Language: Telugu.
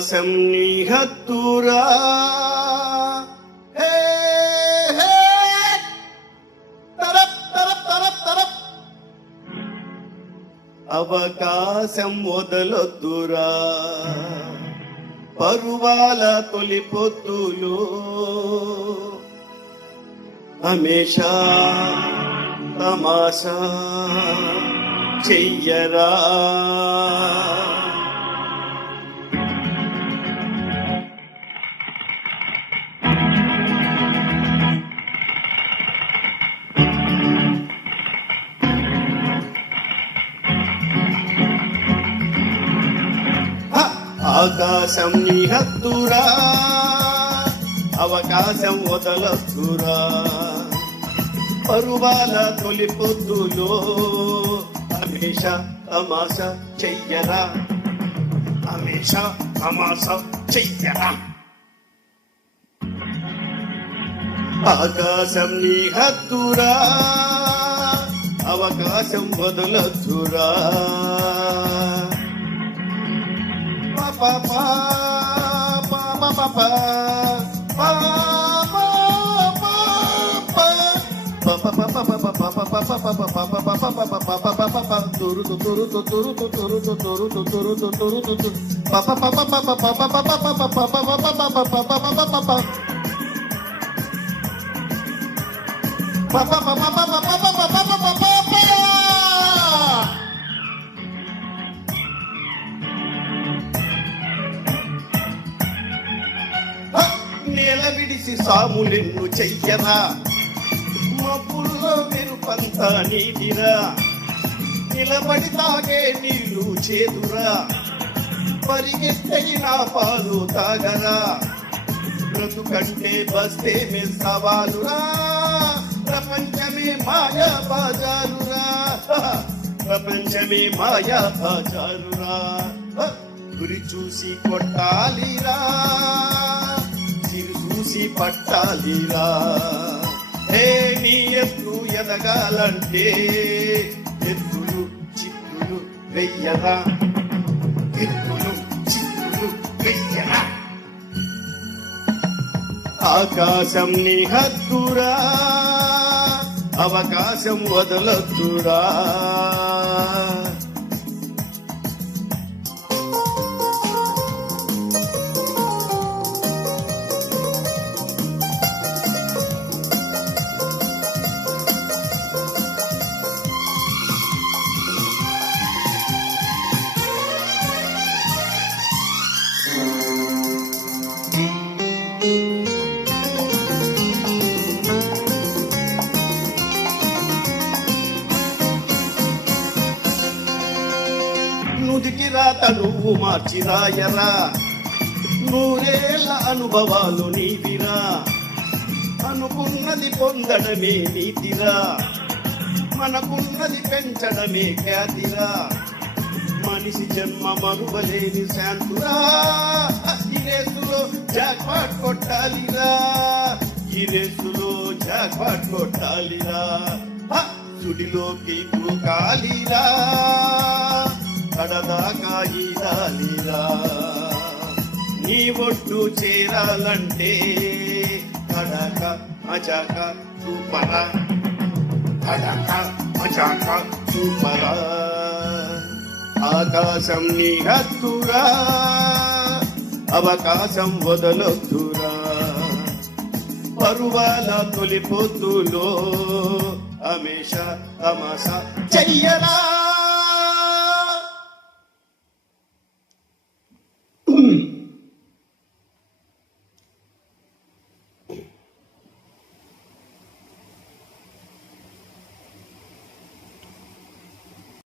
ఆకాశం నీ హత్తురా హే హే తరప్ తరప్ తరప్ తరప్ అవకాశం వదలొద్దురా పరువాల తొలి పొద్దులు హమేషా తమాషా చెయ్యరా ఆకాశం నీ హద్దురా అవకాశం వదలొద్దురా పరువాల తొలి పొద్దులో హమేషా తమాషా చెయ్యరా హమేషా తమాషా చెయ్యరా ఆకాశం నీ హద్దురా అవకాశం వదలొద్దురా pa pa pa pa pa pa నేల విడిసి సాములెన్ను చెయ్యరా మబ్బుల్లో మెరుపంతా నీదిరా నిలబడి తాగే నీళ్ళు చేదురా పరిగెత్తైన పాలు తాగరా బ్రతుకంటే బస్తే సవాలురా ప్రపంచమే మాయా బాజారురా ప్రపంచమే మాయా బాజారురా గురి చూసి కొట్టాలిరా చూసి పట్టాలిరా హే నీ ఎత్తు ఎదగాలంటే ఎత్తులు చిత్తులు వెయ్యరా ఎత్తులు చిత్తులు వెయ్యరా ఆకాశం నీ హద్దురా అవకాశం వదలొద్దురా నుదిటి రాత నువ్వు మార్చి రాయరా నూరేళ్ల అనుభవాలు నీవిరా అనుకున్నది పొందడమే నీతిరా మనకున్నది పెంచడమే ఖ్యాతిరా మనిషి జన్మ మరువలేని శాంతురా ఈ రేసులో జాక్పాట్ కొట్టాలిరా ఈ రేసులో జాక్పాట్ కొట్టాలిరా సుడిలోకి దూకాలిరా కడదాకా ఈదాలిరా నీ ఒట్టు చేరాలంటే కడక మజాక సూపరా కడక మజాక సూపరా ఆకాశం నీ హద్దురా అవకాశం వదలొద్దురా పరువాల తొలి పొద్దులో హమేషా తమాషా చెయ్యరా